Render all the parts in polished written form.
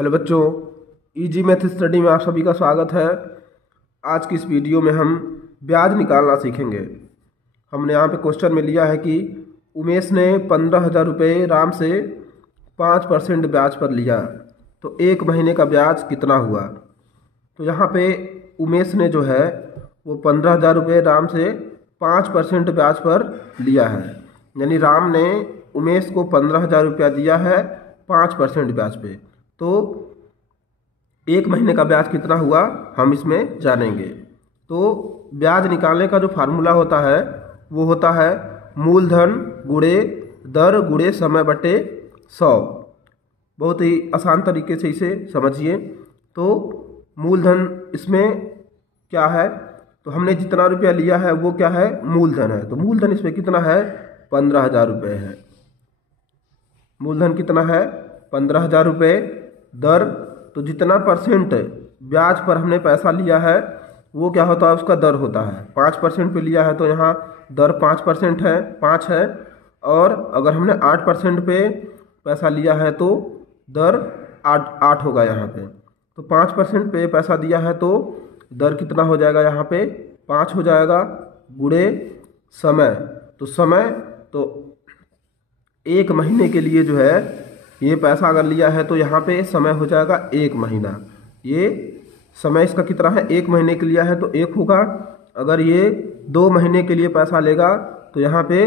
Hello बच्चों, easy math study में आप सभी का स्वागत है। आज की इस वीडियो में हम ब्याज निकालना सीखेंगे। हमने यहाँ पे क्वेश्चन में लिया है कि उमेश ने 15,000 रुपये राम से 5% ब्याज पर लिया, तो एक महीने का ब्याज कितना हुआ। तो यहाँ पे उमेश ने जो है वो 15,000 रुपये राम से 5% ब्याज पर लिया है, यानी राम ने उमेश को 15,000 रुपया दिया है 5% ब्याज पे। तो एक महीने का ब्याज कितना हुआ हम इसमें जानेंगे। तो ब्याज निकालने का जो फार्मूला होता है वो होता है मूलधन गुणे दर गुणे समय बटे 100। बहुत ही आसान तरीके से इसे समझिए। तो मूलधन इसमें क्या है, तो हमने जितना रुपया लिया है वो क्या है, मूलधन है। तो मूलधन इसमें कितना है, 15,000 रुपये है। मूलधन कितना है, 15,000 रुपये। दर, तो जितना परसेंट ब्याज पर हमने पैसा लिया है वो क्या होता है, उसका दर होता है। 5% पे लिया है तो यहाँ दर 5% है, 5 है। और अगर हमने 8% पे पैसा लिया है तो दर 8 होगा यहाँ पे। तो 5% पे पैसा दिया है तो दर कितना हो जाएगा, यहाँ पे 5 हो जाएगा। गुणे समय, तो समय तो एक महीने के लिए जो है ये पैसा अगर लिया है तो यहाँ पे समय हो जाएगा 1 महीना। ये समय इसका कितना है, 1 महीने के लिया है तो 1 होगा। अगर ये 2 महीने के लिए पैसा लेगा तो यहाँ पे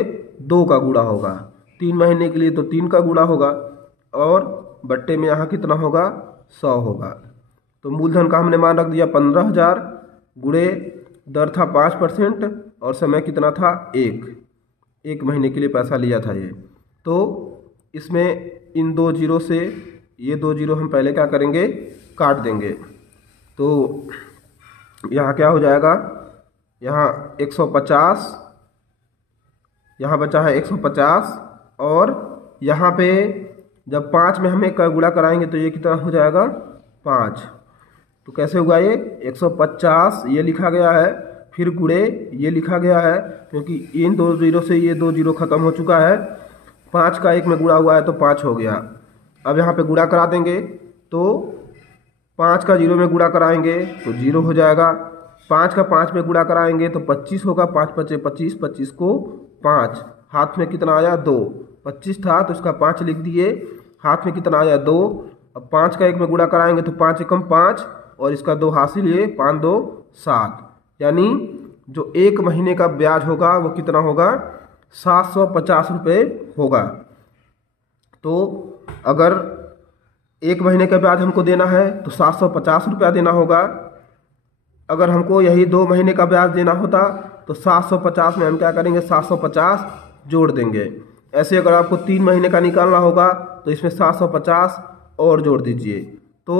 2 का गुणा होगा। 3 महीने के लिए तो 3 का गुणा होगा। और बट्टे में यहाँ कितना होगा, 100 होगा। तो मूलधन का हमने मान रख दिया 15,000, गुणे दर था 5% और समय कितना था, 1 महीने के लिए पैसा लिया था ये। तो इसमें इन 2 जीरो से ये 2 जीरो हम पहले क्या करेंगे, काट देंगे। तो यहाँ क्या हो जाएगा, यहाँ 150, यहाँ बचा है 150। और यहाँ पे जब 5 में हमें का गुणा कराएंगे तो ये कितना हो जाएगा, 5। तो कैसे हुआ ये 150 ये लिखा गया है, फिर गुणे ये लिखा गया है, क्योंकि इन 2 जीरो से ये 2 जीरो खत्म हो चुका है। 5 का 1 में गुणा हुआ है तो 5 हो गया। अब यहाँ पे गुणा करा देंगे तो 5 का 0 में गुणा कराएंगे तो 0 हो जाएगा। 5 का 5 में गुणा कराएंगे तो 25 होगा। 5 पचे 25, 25 को 5, हाथ में कितना आया, 2। 25 था तो इसका 5 लिख दिए, हाथ में कितना आया, 2। अब 5 का 1 में गुणा कराएंगे तो 5 एकम 5 और इसका 2 हासिल, ये 5 2 7। यानी जो 1 महीने का ब्याज होगा वो कितना होगा, 750 रुपये होगा। तो अगर 1 महीने का ब्याज हमको देना है तो 750 रुपया देना होगा। अगर हमको यही 2 महीने का ब्याज देना होता तो 750 में हम क्या करेंगे, 750 जोड़ देंगे। ऐसे अगर आपको 3 महीने का निकालना होगा तो इसमें 750 और जोड़ दीजिए। तो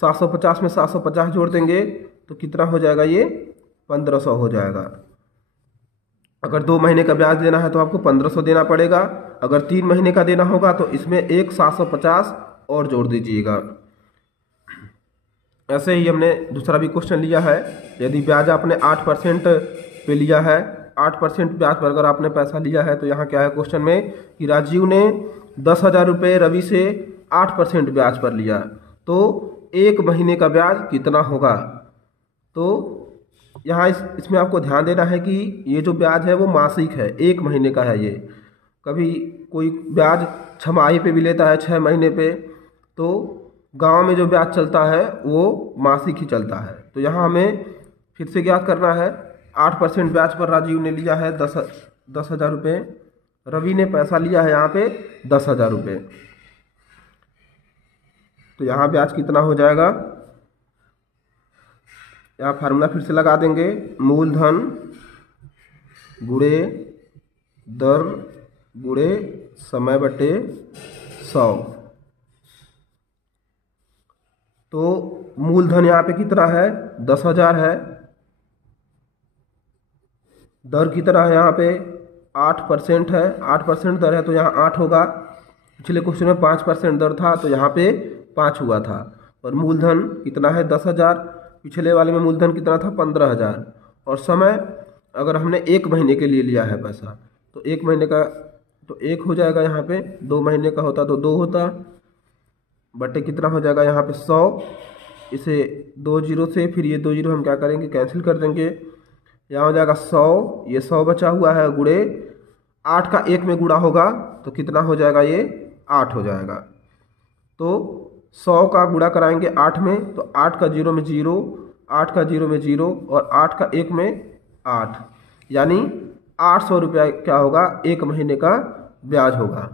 750 में 750 जोड़ देंगे तो कितना हो जाएगा, ये 1500 हो जाएगा। अगर 2 महीने का ब्याज देना है तो आपको 1500 देना पड़ेगा। अगर 3 महीने का देना होगा तो इसमें एक 750 और जोड़ दीजिएगा। ऐसे ही हमने दूसरा भी क्वेश्चन लिया है। यदि ब्याज आपने 8% पे लिया है, 8% ब्याज पर अगर आपने पैसा लिया है तो यहाँ क्या है क्वेश्चन में कि राजीव ने 10,000 रुपये रवि से 8% ब्याज पर लिया, तो एक महीने का ब्याज कितना होगा। तो यहाँ इसमें आपको ध्यान देना है कि ये जो ब्याज है वो मासिक है, 1 महीने का है ये। कभी कोई ब्याज छमाही पे भी लेता है, 6 महीने पे। तो गांव में जो ब्याज चलता है वो मासिक ही चलता है। तो यहाँ हमें फिर से ज्ञात करना है, 8% ब्याज पर राजीव ने लिया है 10,000 रुपये, रवि ने पैसा लिया है यहाँ पे 10,000 रुपये। तो यहाँ ब्याज कितना हो जाएगा, यहाँ फार्मूला फिर से लगा देंगे, मूलधन गुणे दर गुणे समय बटे 100। तो मूलधन यहाँ पे कितना है, 10,000 है। दर कितना है, यहाँ पे 8% है, 8% दर है तो यहाँ 8 होगा। पिछले क्वेश्चन में 5% दर था तो यहाँ पे 5 हुआ था। और मूलधन कितना है, 10,000। पिछले वाले में मूलधन कितना था, 15,000। और समय अगर हमने 1 महीने के लिए लिया है पैसा तो 1 महीने का तो 1 हो जाएगा। यहाँ पे 2 महीने का होता तो 2 होता। बटे कितना हो जाएगा यहाँ पे 100, इसे 2 जीरो से फिर ये 2 जीरो हम क्या करेंगे कैंसिल कर देंगे। यहाँ हो जाएगा 100, ये 100 बचा हुआ है गुणे 8 का 1 में गुणा होगा तो कितना हो जाएगा, ये 8 हो जाएगा। तो 100 का गुणा कराएंगे 8 में तो 8 का 0 में 0, 8 का 0 में 0 और 8 का 1 में 8, यानी 800 रुपया क्या होगा, एक महीने का ब्याज होगा।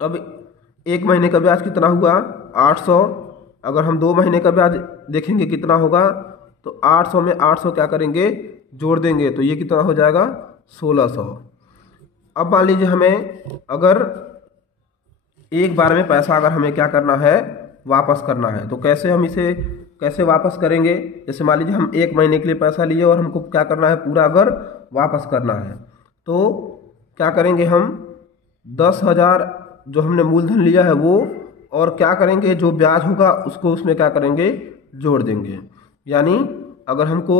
अब एक महीने का ब्याज कितना हुआ 800, अगर हम 2 महीने का ब्याज देखेंगे कितना होगा तो 800 में 800 क्या करेंगे जोड़ देंगे तो ये कितना हो जाएगा 1600। अब मान लीजिए हमें अगर एक बार में पैसा अगर हमें क्या करना है वापस करना है तो कैसे हम इसे कैसे वापस करेंगे। जैसे मान लीजिए हम 1 महीने के लिए पैसा लिए और हमको क्या करना है पूरा अगर वापस करना है तो क्या करेंगे, हम 10,000 जो हमने मूलधन लिया है वो और क्या करेंगे जो ब्याज होगा उसको उसमें क्या करेंगे जोड़ देंगे। यानी अगर हमको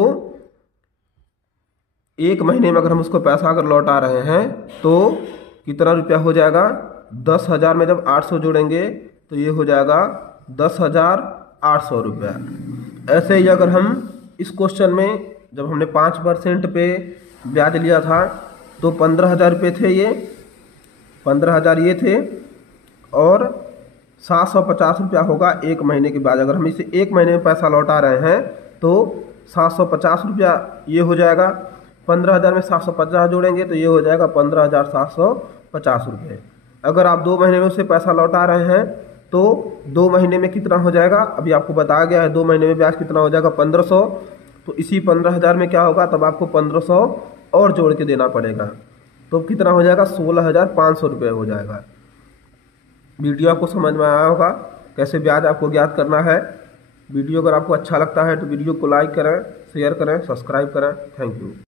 1 महीने में अगर हम उसको पैसा अगर लौटा रहे हैं तो कितना रुपया हो जाएगा, 10,000 में जब 800 जोड़ेंगे तो ये हो जाएगा 10,800 रुपया। ऐसे ही अगर हम इस क्वेश्चन में जब हमने 5% पे ब्याज लिया था तो 15,000 रुपये थे, ये 15,000 ये थे और 750 रुपया होगा 1 महीने के बाद। अगर हम इसे 1 महीने में पैसा लौटा रहे हैं तो 750 रुपया ये हो जाएगा। 15,000 में 750 जोड़ेंगे तो ये हो जाएगा 15,750 रुपये। अगर आप 2 महीने में उसे पैसा लौटा रहे हैं तो 2 महीने में कितना हो जाएगा, अभी आपको बताया गया है 2 महीने में ब्याज कितना हो जाएगा 1500। तो इसी 15,000 में क्या होगा तब आपको 1500 और जोड़ के देना पड़ेगा तो कितना हो जाएगा 16,500 रुपये हो जाएगा। वीडियो आपको समझ में आया होगा कैसे ब्याज आपको ज्ञात करना है। वीडियो अगर आपको अच्छा लगता है तो वीडियो को लाइक करें, शेयर करें, सब्सक्राइब करें। Thank you.